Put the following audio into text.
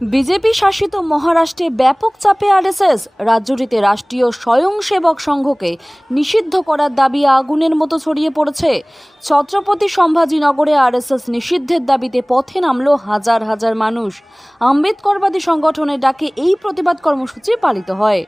BJP শাসিত মহারাষ্ট্রে ব্যাপক চাপে আরএসএস। রাজ্যটিতে রাষ্ট্রীয় স্বয়ংসেবক সংঘকে নিষিদ্ধ করার দাবি আগুনের মতো ছড়িয়ে পড়েছে। ছত্রপতি সম্ভাজিনগরে আরএসএস নিষিদ্ধের দাবিতে পথে নামল হাজার হাজার মানুষ। আম্বেদকরবাদী সংগঠনের ডাকে এই প্রতিবাদ কর্মসূচি পালিত হয়।